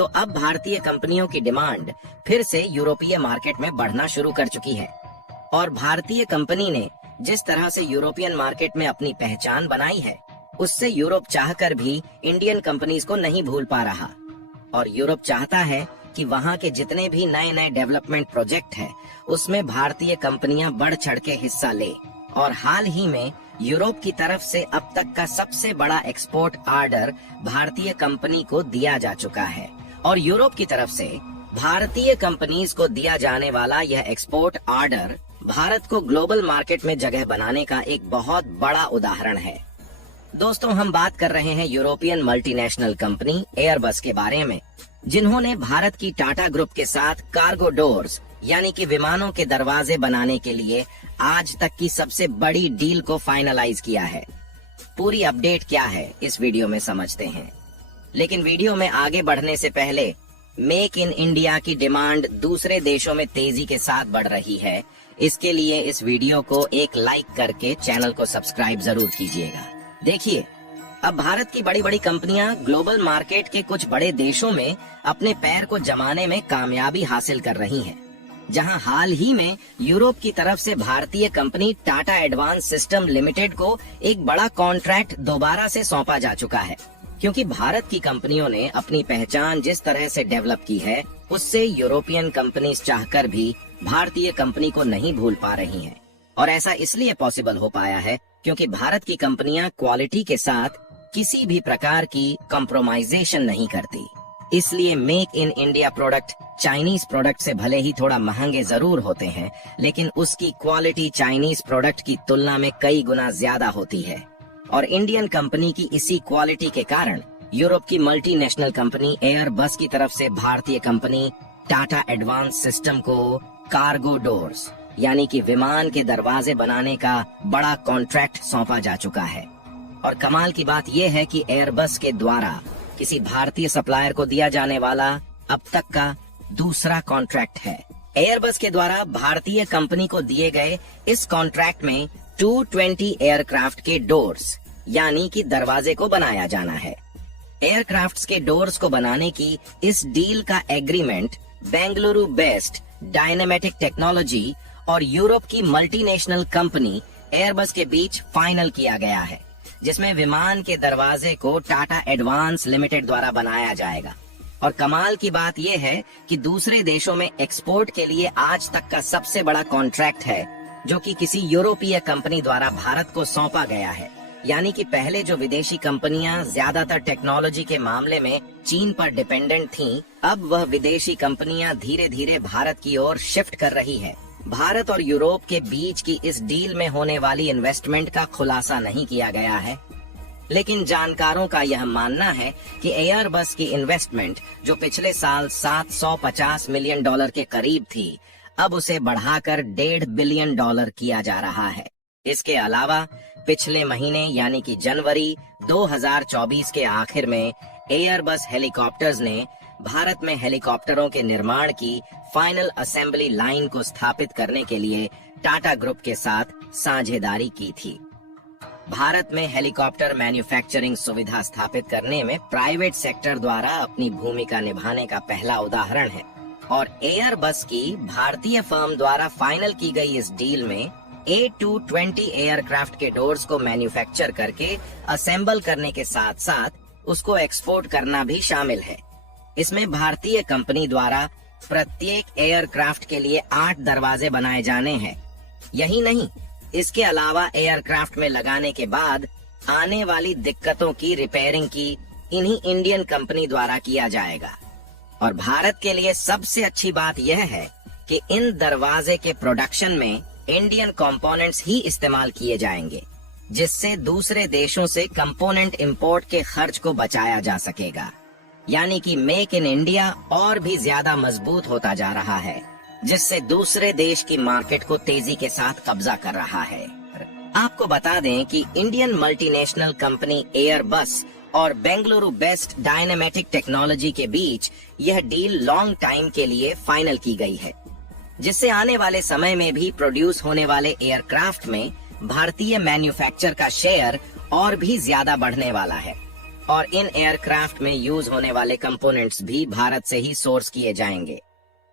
तो अब भारतीय कंपनियों की डिमांड फिर से यूरोपीय मार्केट में बढ़ना शुरू कर चुकी है। और भारतीय कंपनी ने जिस तरह से यूरोपियन मार्केट में अपनी पहचान बनाई है, उससे यूरोप चाहकर भी इंडियन कंपनीज को नहीं भूल पा रहा। और यूरोप चाहता है कि वहाँ के जितने भी नए नए डेवलपमेंट प्रोजेक्ट है, उसमें भारतीय कंपनियां बढ़ चढ़ के हिस्सा ले। और हाल ही में यूरोप की तरफ से अब तक का सबसे बड़ा एक्सपोर्ट ऑर्डर भारतीय कंपनी को दिया जा चुका है। और यूरोप की तरफ से भारतीय कंपनीज को दिया जाने वाला यह एक्सपोर्ट ऑर्डर भारत को ग्लोबल मार्केट में जगह बनाने का एक बहुत बड़ा उदाहरण है। दोस्तों, हम बात कर रहे हैं यूरोपियन मल्टीनेशनल कंपनी एयरबस के बारे में, जिन्होंने भारत की टाटा ग्रुप के साथ कार्गो डोर्स यानी कि विमानों के दरवाजे बनाने के लिए आज तक की सबसे बड़ी डील को फाइनलाइज किया है। पूरी अपडेट क्या है इस वीडियो में समझते हैं। लेकिन वीडियो में आगे बढ़ने से पहले मेक इन इंडिया की डिमांड दूसरे देशों में तेजी के साथ बढ़ रही है। इसके लिए इस वीडियो को एक लाइक करके चैनल को सब्सक्राइब जरूर कीजिएगा। देखिए, अब भारत की बड़ी बड़ी कंपनियां ग्लोबल मार्केट के कुछ बड़े देशों में अपने पैर को जमाने में कामयाबी हासिल कर रही हैं। जहां हाल ही में यूरोप की तरफ से भारतीय company Tata advance system limited को एक बड़ा कॉन्ट्रैक्ट दोबारा से सौंपा जा चुका है, क्योंकि भारत की कंपनियों ने अपनी पहचान जिस तरह से डेवलप की है, उससे यूरोपियन कंपनीज चाहकर भी भारतीय कंपनी को नहीं भूल पा रही हैं। और ऐसा इसलिए पॉसिबल हो पाया है क्योंकि भारत की कंपनियां क्वालिटी के साथ किसी भी प्रकार की कॉम्प्रोमाइजेशन नहीं करती। इसलिए make in India product Chinese product से भले ही थोड़ा महंगे जरूर होते हैं, लेकिन उसकी क्वालिटी चाइनीज प्रोडक्ट की तुलना में कई गुना ज्यादा होती है। और इंडियन कंपनी की इसी क्वालिटी के कारण यूरोप की मल्टीनेशनल कंपनी एयरबस की तरफ से भारतीय कंपनी टाटा एडवांस सिस्टम को कार्गो डोर्स यानी कि विमान के दरवाजे बनाने का बड़ा कॉन्ट्रैक्ट सौंपा जा चुका है। और कमाल की बात यह है कि एयरबस के द्वारा किसी भारतीय सप्लायर को दिया जाने वाला अब तक का दूसरा कॉन्ट्रैक्ट है। एयरबस के द्वारा भारतीय कंपनी को दिए गए इस कॉन्ट्रैक्ट में 220 एयरक्राफ्ट के डोर्स यानी कि दरवाजे को बनाया जाना है। एयरक्राफ्ट्स के डोर्स को बनाने की इस डील का एग्रीमेंट बेंगलुरु बेस्ड डायनेमेटिक टेक्नोलॉजी और यूरोप की मल्टीनेशनल कंपनी एयरबस के बीच फाइनल किया गया है, जिसमें विमान के दरवाजे को टाटा एडवांस लिमिटेड द्वारा बनाया जाएगा। और कमाल की बात यह है कि दूसरे देशों में एक्सपोर्ट के लिए आज तक का सबसे बड़ा कॉन्ट्रैक्ट है, जो कि किसी यूरोपीय कंपनी द्वारा भारत को सौंपा गया है। यानी कि पहले जो विदेशी कंपनियां ज्यादातर टेक्नोलॉजी के मामले में चीन पर डिपेंडेंट थीं, अब वह विदेशी कंपनियां धीरे धीरे भारत की ओर शिफ्ट कर रही है। भारत और यूरोप के बीच की इस डील में होने वाली इन्वेस्टमेंट का खुलासा नहीं किया गया है, लेकिन जानकारों का यह मानना है कि एयरबस की इन्वेस्टमेंट जो पिछले साल $750 मिलियन के करीब थी, अब उसे बढ़ाकर $1.5 बिलियन किया जा रहा है। इसके अलावा पिछले महीने यानी कि जनवरी 2024 के आखिर में एयरबस हेलीकॉप्टर्स ने भारत में हेलीकॉप्टरों के निर्माण की फाइनल असेंबली लाइन को स्थापित करने के लिए टाटा ग्रुप के साथ साझेदारी की थी। भारत में हेलीकॉप्टर मैन्युफैक्चरिंग सुविधा स्थापित करने में प्राइवेट सेक्टर द्वारा अपनी भूमिका निभाने का पहला उदाहरण है। और एयरबस की भारतीय फर्म द्वारा फाइनल की गई इस डील में A220 एयरक्राफ्ट के डोर्स को मैन्युफैक्चर करके असेंबल करने के साथ साथ उसको एक्सपोर्ट करना भी शामिल है। इसमें भारतीय कंपनी द्वारा प्रत्येक एयरक्राफ्ट के लिए 8 दरवाजे बनाए जाने हैं। यही नहीं, इसके अलावा एयरक्राफ्ट में लगाने के बाद आने वाली दिक्कतों की रिपेयरिंग की इन्हीं इंडियन कंपनी द्वारा किया जाएगा। और भारत के लिए सबसे अच्छी बात यह है कि इन दरवाजे के प्रोडक्शन में इंडियन कंपोनेंट्स ही इस्तेमाल किए जाएंगे, जिससे दूसरे देशों से कंपोनेंट इंपोर्ट के खर्च को बचाया जा सकेगा। यानी कि मेक इन इंडिया और भी ज्यादा मजबूत होता जा रहा है, जिससे दूसरे देश की मार्केट को तेजी के साथ कब्जा कर रहा है। आपको बता दें कि इंडियन मल्टीनेशनल कंपनी एयरबस और बेंगलुरु बेस्ड डायनेमेटिक टेक्नोलॉजी के बीच यह डील लॉन्ग टाइम के लिए फाइनल की गई है, जिससे आने वाले समय में भी प्रोड्यूस होने वाले एयरक्राफ्ट में भारतीय मैन्युफैक्चर का शेयर और भी ज्यादा बढ़ने वाला है। और इन एयरक्राफ्ट में यूज होने वाले कंपोनेंट्स भी भारत से ही सोर्स किए जाएंगे।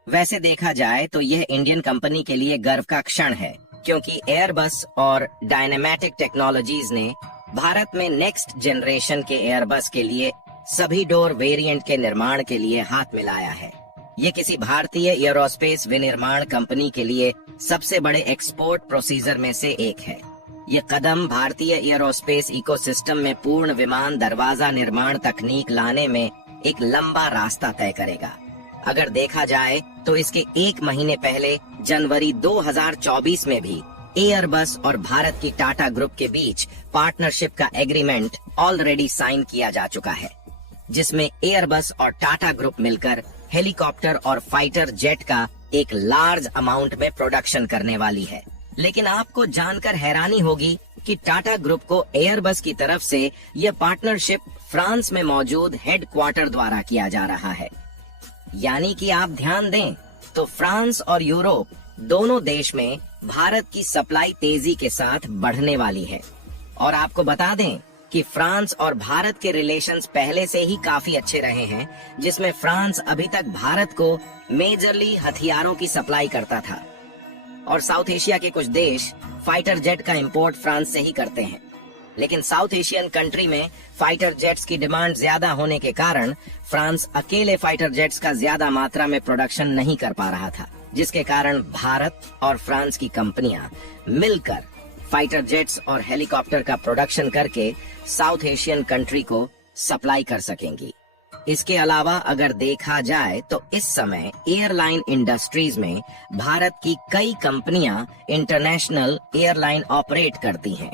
वैसे देखा जाए तो यह इंडियन कंपनी के लिए गर्व का क्षण है, क्योंकि एयरबस और डायनामेटिक टेक्नोलॉजीज ने भारत में नेक्स्ट जनरेशन के एयरबस के लिए सभी डोर वेरिएंट के निर्माण के लिए हाथ मिलाया है। ये किसी भारतीय एरोस्पेस विनिर्माण कंपनी के लिए सबसे बड़े एक्सपोर्ट प्रोसीजर में से एक है। ये कदम भारतीय एरोस्पेस इकोसिस्टम में पूर्ण विमान दरवाजा निर्माण तकनीक लाने में एक लंबा रास्ता तय करेगा। अगर देखा जाए तो इसके एक महीने पहले जनवरी 2024 में भी एयरबस और भारत की टाटा ग्रुप के बीच पार्टनरशिप का एग्रीमेंट ऑलरेडी साइन किया जा चुका है, जिसमें एयरबस और टाटा ग्रुप मिलकर हेलीकॉप्टर और फाइटर जेट का एक लार्ज अमाउंट में प्रोडक्शन करने वाली है। लेकिन आपको जानकर हैरानी होगी कि टाटा ग्रुप को एयरबस की तरफ से यह पार्टनरशिप फ्रांस में मौजूद हेडक्वार्टर द्वारा किया जा रहा है। यानी कि आप ध्यान दें तो फ्रांस और यूरोप दोनों देश में भारत की सप्लाई तेजी के साथ बढ़ने वाली है। और आपको बता दें कि फ्रांस और भारत के रिलेशंस पहले से ही काफी अच्छे रहे हैं, जिसमें फ्रांस अभी तक भारत को मेजरली हथियारों की सप्लाई करता था और साउथ एशिया के कुछ देश फाइटर जेट का इंपोर्ट फ्रांस से ही करते हैं। लेकिन साउथ एशियन कंट्री में फाइटर जेट्स की डिमांड ज्यादा होने के कारण फ्रांस अकेले फाइटर जेट्स का ज्यादा मात्रा में प्रोडक्शन नहीं कर पा रहा था, जिसके कारण भारत और फ्रांस की कंपनियां मिलकर फाइटर जेट्स और हेलीकॉप्टर का प्रोडक्शन करके साउथ एशियन कंट्री को सप्लाई कर सकेंगी। इसके अलावा अगर देखा जाए तो इस समय एयरलाइन इंडस्ट्रीज में भारत की कई कंपनियां इंटरनेशनल एयरलाइन ऑपरेट करती हैं,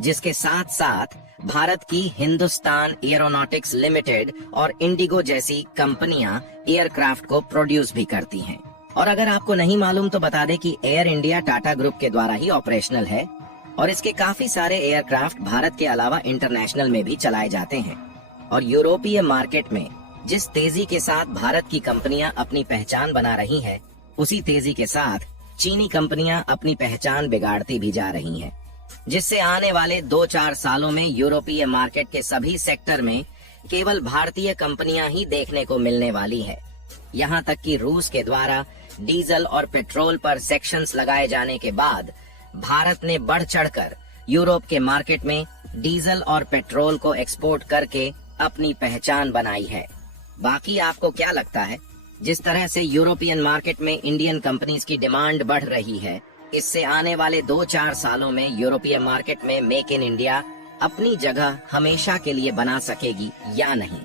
जिसके साथ साथ भारत की हिंदुस्तान एरोनॉटिक्स लिमिटेड और इंडिगो जैसी कंपनियां एयरक्राफ्ट को प्रोड्यूस भी करती हैं। और अगर आपको नहीं मालूम तो बता दें कि एयर इंडिया टाटा ग्रुप के द्वारा ही ऑपरेशनल है और इसके काफी सारे एयरक्राफ्ट भारत के अलावा इंटरनेशनल में भी चलाए जाते हैं। और यूरोपीय मार्केट में जिस तेजी के साथ भारत की कंपनियां अपनी पहचान बना रही हैं, उसी तेजी के साथ चीनी कंपनियां अपनी पहचान बिगाड़ती भी जा रही हैं, जिससे आने वाले 2-4 सालों में यूरोपीय मार्केट के सभी सेक्टर में केवल भारतीय कंपनियां ही देखने को मिलने वाली है। यहाँ तक कि रूस के द्वारा डीजल और पेट्रोल पर सेक्शंस लगाए जाने के बाद भारत ने बढ़ चढ़कर यूरोप के मार्केट में डीजल और पेट्रोल को एक्सपोर्ट करके अपनी पहचान बनाई है। बाकी आपको क्या लगता है, जिस तरह से यूरोपियन मार्केट में इंडियन कंपनीज की डिमांड बढ़ रही है, इससे आने वाले 2-4 सालों में यूरोपीय मार्केट में मेक इन इंडिया अपनी जगह हमेशा के लिए बना सकेगी या नहीं?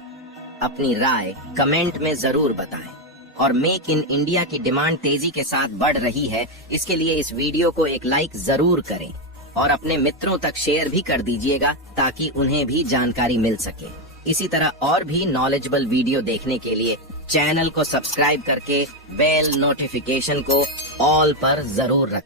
अपनी राय कमेंट में जरूर बताएं। और मेक इन इंडिया की डिमांड तेजी के साथ बढ़ रही है, इसके लिए इस वीडियो को एक लाइक जरूर करें और अपने मित्रों तक शेयर भी कर दीजिएगा ताकि उन्हें भी जानकारी मिल सके। इसी तरह और भी नॉलेजेबल वीडियो देखने के लिए चैनल को सब्सक्राइब करके बेल नोटिफिकेशन को ऑल पर जरूर रखें।